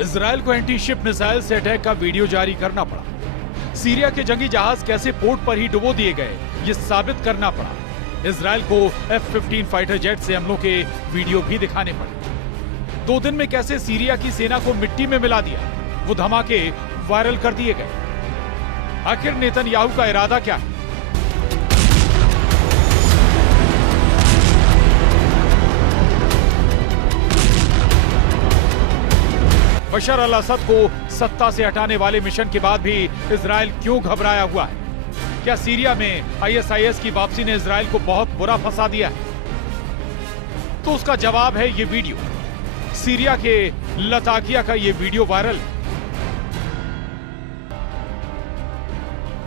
Israel को anti ship missile से attack का वीडियो जारी करना पड़ा। सीरिया के जंगी जहाज कैसे पोर्ट पर ही डुबो दिए गए, ये साबित करना पड़ा। इजराइल को F-15 फाइटर जेट से हमलों के वीडियो भी दिखाने पड़े। 2 दिन में कैसे सीरिया की सेना को मिट्टी में मिला दिया, वो धमाके वायरल कर दिए गए। आखिर नेतन्याहू का इरादा क्या है? बशर अल असद को सत्ता से हटाने वाले मिशन के बाद भी इजराइल क्यों घबराया हुआ है? क्या सीरिया में ISIS की वापसी ने इजराइल को बहुत बुरा फंसा दिया है? तो उसका जवाब है ये वीडियो। सीरिया के लताकिया का ये वीडियो वायरल।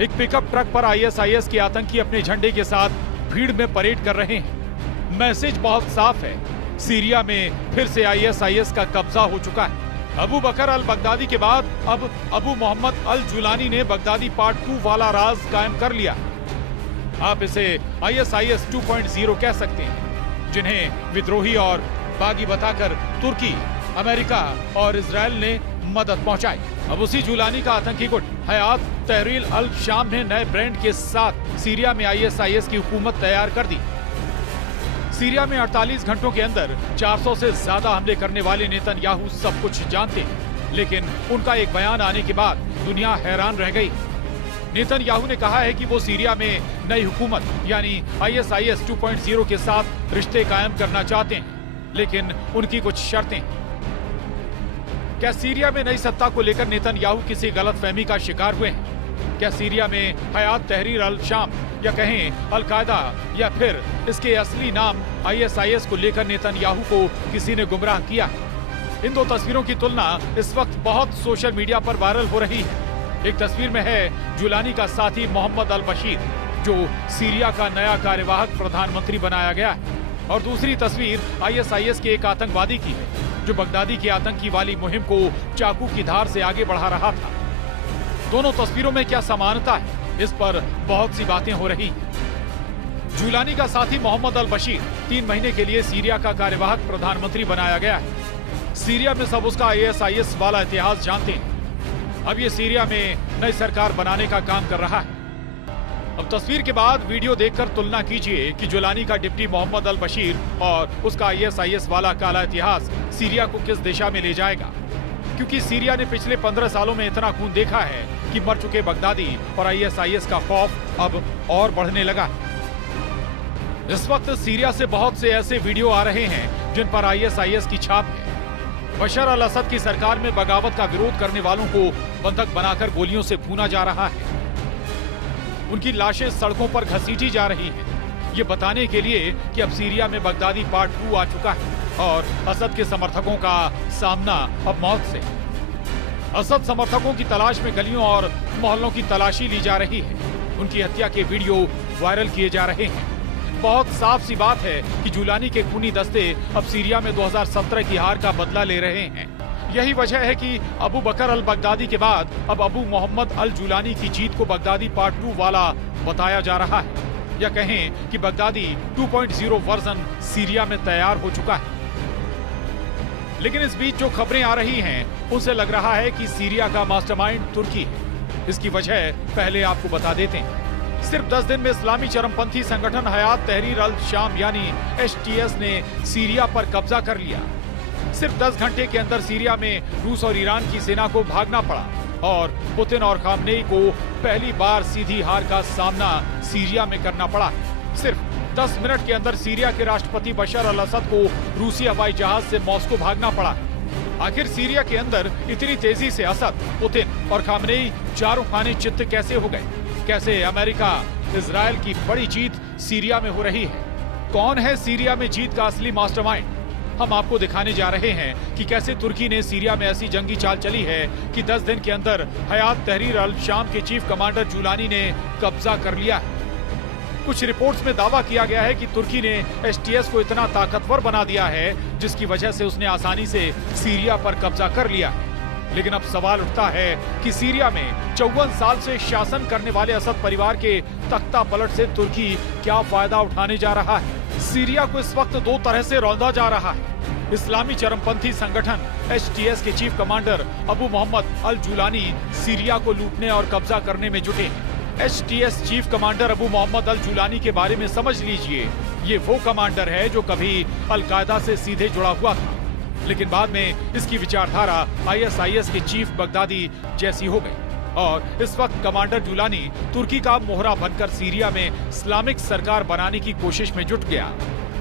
एक पिकअप ट्रक पर ISIS के आतंकी अपने झंडे के साथ भीड़ में परेड कर रहे हैं। मैसेज बहुत साफ है, सीरिया में फिर से ISIS का कब्जा हो चुका है। अबू बकर अल बगदादी के बाद अब अबू मोहम्मद अल जुलानी ने बगदादी पार्ट 2 वाला राज कायम कर लिया। आप इसे ISIS 2.0 कह सकते हैं, जिन्हें विद्रोही और बागी बताकर तुर्की, अमेरिका और इजराइल ने मदद पहुंचाई। अब उसी जुलानी का आतंकी गुट हयात तहरीर अल शाम ने नए ब्रांड के साथ सीरिया में ISIS की हुकूमत तैयार कर दी। सीरिया में 48 घंटों के अंदर 400 से ज्यादा हमले करने वाले नेतन्याहू सब कुछ जानते हैं, लेकिन उनका एक बयान आने के बाद दुनिया हैरान रह गई। नेतन्याहू ने कहा है कि वो सीरिया में नई हुकूमत यानी ISIS 2.0 के साथ रिश्ते कायम करना चाहते हैं, लेकिन उनकी कुछ शर्तें। क्या सीरिया में नई सत्ता को लेकर नेतन्याहू किसी गलतफहमी का शिकार हुए हैं? क्या सीरिया में हयात तहरीर अल शाम या कहें अल कायदा या फिर इसके असली नाम ISIS को लेकर नेतन्याहू को किसी ने गुमराह किया? इन 2 तस्वीरों की तुलना इस वक्त बहुत सोशल मीडिया पर वायरल हो रही है। एक तस्वीर में है जुलानी का साथी मोहम्मद अल बशीर, जो सीरिया का नया कार्यवाहक प्रधानमंत्री बनाया गया है, और दूसरी तस्वीर ISIS के एक आतंकवादी की है, जो बगदादी की आतंकी वाली मुहिम को चाकू की धार से आगे बढ़ा रहा था। दोनों तस्वीरों में क्या समानता है, इस पर बहुत सी बातें हो रही हैं। जुलानी का साथी मोहम्मद अल बशीर 3 महीने के लिए सीरिया का कार्यवाहक प्रधानमंत्री बनाया गया है। सीरिया में सब उसका ISIS वाला इतिहास जानते हैं। अब ये सीरिया में नई सरकार बनाने का काम कर रहा है। अब तस्वीर के बाद वीडियो देखकर तुलना कीजिए कि जुलानी का डिप्टी मोहम्मद अल बशीर और उसका ISIS वाला काला इतिहास सीरिया को किस दिशा में ले जाएगा, क्योंकि सीरिया ने पिछले 15 सालों में इतना खून देखा है कि मर चुके बगदादी और ISIS का खौफ अब और बढ़ने लगा। इस वक्त सीरिया से बहुत से ऐसे वीडियो आ रहे हैं जिन पर ISIS की छाप है। बशर अल असद की सरकार में बगावत का विरोध करने वालों को बंधक बनाकर गोलियों से भूना जा रहा है। उनकी लाशें सड़कों पर घसीटी जा रही हैं, ये बताने के लिए कि अब सीरिया में बगदादी पार्ट 2 आ चुका है और असद के समर्थकों का सामना अब मौत से। असद समर्थकों की तलाश में गलियों और मोहल्लों की तलाशी ली जा रही है। उनकी हत्या के वीडियो वायरल किए जा रहे हैं। बहुत साफ सी बात है कि जुलानी के खूनी दस्ते अब सीरिया में 2017 की हार का बदला ले रहे हैं। यही वजह है कि अबू बकर अल बगदादी के बाद अब अबू मोहम्मद अल जुलानी की जीत को बगदादी पार्ट 2 वाला बताया जा रहा है, या कहें कि बगदादी 2.0 वर्जन सीरिया में तैयार हो चुका है। लेकिन इस बीच जो खबरें आ रही हैं, उनसे लग रहा है कि सीरिया का मास्टरमाइंड तुर्की है। इसकी वजह पहले आपको बता देते हैं। सिर्फ 10 दिन में इस्लामी चरमपंथी संगठन हयात तहरीर अल शाम यानी HTS ने सीरिया पर कब्जा कर लिया। सिर्फ 10 घंटे के अंदर सीरिया में रूस और ईरान की सेना को भागना पड़ा और पुतिन और खामनेई को पहली बार सीधी हार का सामना सीरिया में करना पड़ा। सिर्फ 10 मिनट के अंदर सीरिया के राष्ट्रपति बशर अल असद को रूसी हवाई जहाज से मॉस्को भागना पड़ा। आखिर सीरिया के अंदर इतनी तेजी से असद, पुतिन और खामनेई चारों खाने चित्त कैसे हो गए? कैसे अमेरिका, इजराइल की बड़ी जीत सीरिया में हो रही है? कौन है सीरिया में जीत का असली मास्टरमाइंड? हम आपको दिखाने जा रहे हैं कि कैसे तुर्की ने सीरिया में ऐसी जंगी चाल चली है कि 10 दिन के अंदर हयात तहरीर अल शाम के चीफ कमांडर जुलानी ने कब्जा कर लिया है। कुछ रिपोर्ट्स में दावा किया गया है कि तुर्की ने HTS को इतना ताकतवर बना दिया है जिसकी वजह से उसने आसानी से सीरिया पर कब्जा कर लिया है। लेकिन अब सवाल उठता है कि सीरिया में 54 साल से शासन करने वाले असद परिवार के तख्ता पलट से तुर्की क्या फायदा उठाने जा रहा है? सीरिया को इस वक्त 2 तरह से रौंदा जा रहा है। इस्लामी चरमपंथी संगठन एचटीएस के chief commander Abu Mohammad al Julani Syria को लूटने और कब्जा करने में जुटे हैं। HTS chief commander Abu Mohammad al Julani के बारे में समझ लीजिए, ये वो कमांडर है जो कभी अल-कायदा से सीधे जुड़ा हुआ था, लेकिन बाद में इसकी विचारधारा आईएसआईएस के चीफ बगदादी जैसी हो गई और इस वक्त कमांडर जुलानी तुर्की का मोहरा बनकर सीरिया में इस्लामिक सरकार बनाने की कोशिश में जुट गया।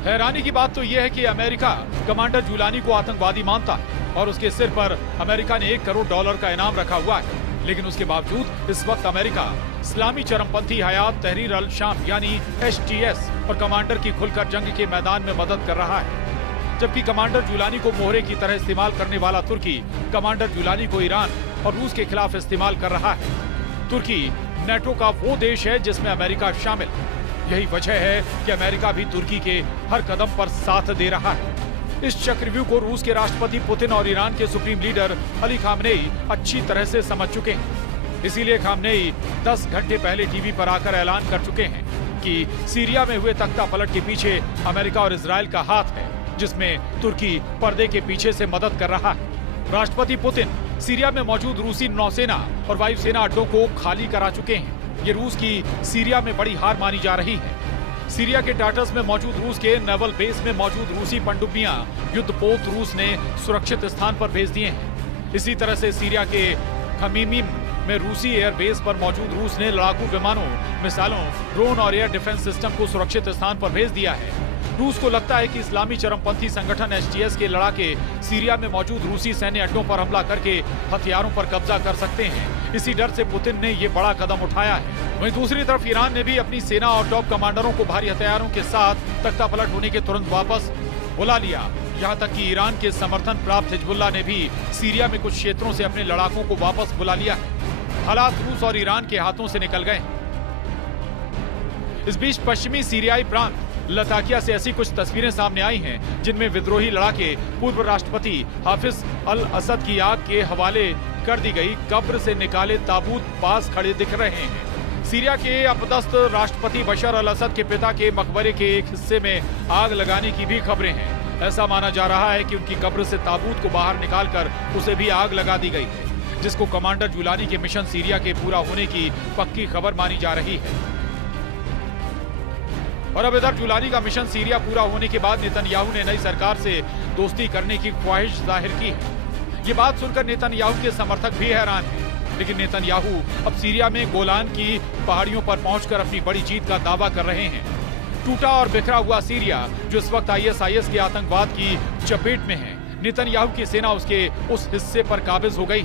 हैरानी की बात तो यह है कि अमेरिका कमांडर जुलानी को आतंकवादी मानता है और उसके सिर पर अमेरिका ने $1 करोड़ का इनाम रखा हुआ है, लेकिन उसके बावजूद इस वक्त अमेरिका इस्लामी चरमपंथी हयात तहरीर अल शाम यानी एचटीएस और कमांडर की खुलकर जंग के मैदान में मदद कर रहा है। जबकि कमांडर जुलानी को मोहरे की तरह इस्तेमाल करने वाला तुर्की कमांडर जुलानी को ईरान और रूस के खिलाफ इस्तेमाल कर रहा है। तुर्की नेटो का वो देश है जिसमें अमेरिका शामिल। यही वजह है कि अमेरिका भी तुर्की के हर कदम पर साथ दे रहा है। इस चक्रव्यूह को रूस के राष्ट्रपति पुतिन और ईरान के सुप्रीम लीडर अली खामनेई अच्छी तरह से समझ चुके हैं। इसीलिए खामनेई 10 घंटे पहले टीवी पर आकर ऐलान कर चुके हैं कि सीरिया में हुए तख्ता पलट के पीछे अमेरिका और इजराइल का हाथ है, जिसमें तुर्की पर्दे के पीछे से मदद कर रहा है। राष्ट्रपति पुतिन सीरिया में मौजूद रूसी नौसेना और वायुसेना अड्डों को खाली करा चुके हैं। ये रूस की सीरिया में बड़ी हार मानी जा रही है। सीरिया के टाटस में मौजूद रूस के नेवल बेस में मौजूद रूसी पनडुब्बियां युद्धपोत रूस ने सुरक्षित स्थान पर भेज दिए हैं। इसी तरह से सीरिया के खमीमीम में रूसी एयर बेस पर मौजूद रूस ने लड़ाकू विमानों, मिसाइलों, ड्रोन और एयर डिफेंस सिस्टम को सुरक्षित स्थान पर भेज दिया है। रूस को लगता है कि इस्लामी चरमपंथी संगठन एचटीएस के लड़ाके सीरिया में मौजूद रूसी सैन्य अड्डों पर हमला करके हथियारों पर कब्जा कर सकते हैं। इसी डर से पुतिन ने ये बड़ा कदम उठाया है। वहीं दूसरी तरफ ईरान ने भी अपनी सेना और टॉप कमांडरों को भारी हथियारों के साथ तख्ता पलट होने के तुरंत वापस बुला लिया। यहाँ तक कि ईरान के समर्थन प्राप्त हिजबुल्लाह ने भी सीरिया में कुछ क्षेत्रों से अपने लड़ाकों को वापस बुला लिया है। हालात रूस और ईरान के हाथों से निकल गए। इस बीच पश्चिमी सीरियाई प्रांत लताकिया से ऐसी कुछ तस्वीरें सामने आई हैं जिनमें विद्रोही लड़ाके पूर्व राष्ट्रपति हाफिज अल असद की आग के हवाले कर दी गई कब्र से निकाले ताबूत पास खड़े दिख रहे हैं। सीरिया के अपदस्थ राष्ट्रपति बशर अल असद के पिता के मकबरे के एक हिस्से में आग लगाने की भी खबरें हैं। ऐसा माना जा रहा है कि उनकी कब्र से ताबूत को बाहर निकालकर उसे भी आग लगा दी गई है, जिसको कमांडर जुलानी के मिशन सीरिया के पूरा होने की पक्की खबर मानी जा रही है। और अब इधर जुलानी का मिशन सीरिया पूरा होने के बाद नेतन्याहू ने नई सरकार से दोस्ती करने की ख्वाहिश जाहिर की है। ये बात सुनकर नेतन्याहू के समर्थक भी हैरान हैं। लेकिन नेतन्याहू अब सीरिया में गोलान की पहाड़ियों पर पहुंचकर अपनी बड़ी जीत का दावा कर रहे हैं। टूटा और बिखरा हुआ सीरिया जो इस वक्त आईएसआईएस के आतंकवाद की चपेट में है, नेतन्याहू की सेना उसके उस हिस्से पर काबिज हो गई।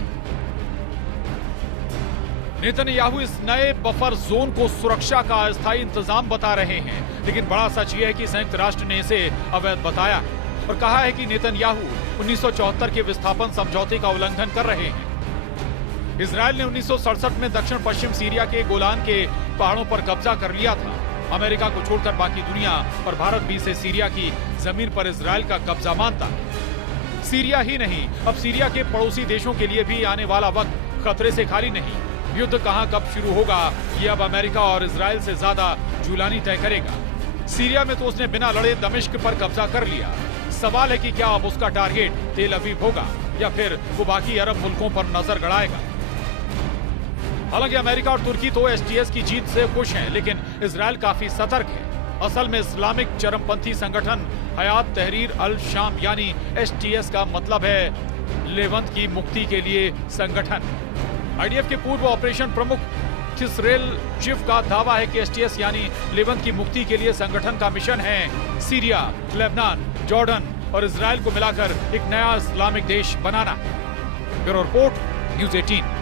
नेतन्याहू इस नए बफर जोन को सुरक्षा का अस्थायी इंतजाम बता रहे हैं, लेकिन बड़ा सच यह है कि संयुक्त राष्ट्र ने इसे अवैध बताया और कहा है कि नेतन्याहू 1974 के विस्थापन समझौते का उल्लंघन कर रहे हैं। इजराइल ने 1967 में दक्षिण पश्चिम सीरिया के गोलान के पहाड़ों पर कब्जा कर लिया था। अमेरिका को छोड़कर बाकी दुनिया और भारत भी इसे सीरिया की जमीन पर इजराइल का कब्जा मानता है। सीरिया ही नहीं, अब सीरिया के पड़ोसी देशों के लिए भी आने वाला वक्त खतरे से खाली नहीं। युद्ध कहां कब शुरू होगा ये अब अमेरिका और इजराइल से ज्यादा जुलानी तय करेगा। सीरिया में तो उसने बिना लड़े दमिश्क पर कब्जा कर लिया। सवाल है कि क्या अब उसका टारगेट तेल अवीव होगा या फिर वो बाकी अरब मुल्कों पर नजर गड़ाएगा। हालांकि अमेरिका और तुर्की तो एचटीएस की जीत से खुश हैं, लेकिन इजराइल काफी सतर्क है। असल में इस्लामिक चरमपंथी संगठन हयात तहरीर अल शाम यानी एचटीएस का मतलब है लेवंत की मुक्ति के लिए संगठन। आईडीएफ के पूर्व ऑपरेशन प्रमुख थिसरेल जिफ का दावा है कि एचटीएस यानी लेवंत की मुक्ति के लिए संगठन का मिशन है सीरिया, लेबनान, जॉर्डन और इजराइल को मिलाकर एक नया इस्लामिक देश बनाना। Bureau report, news 18।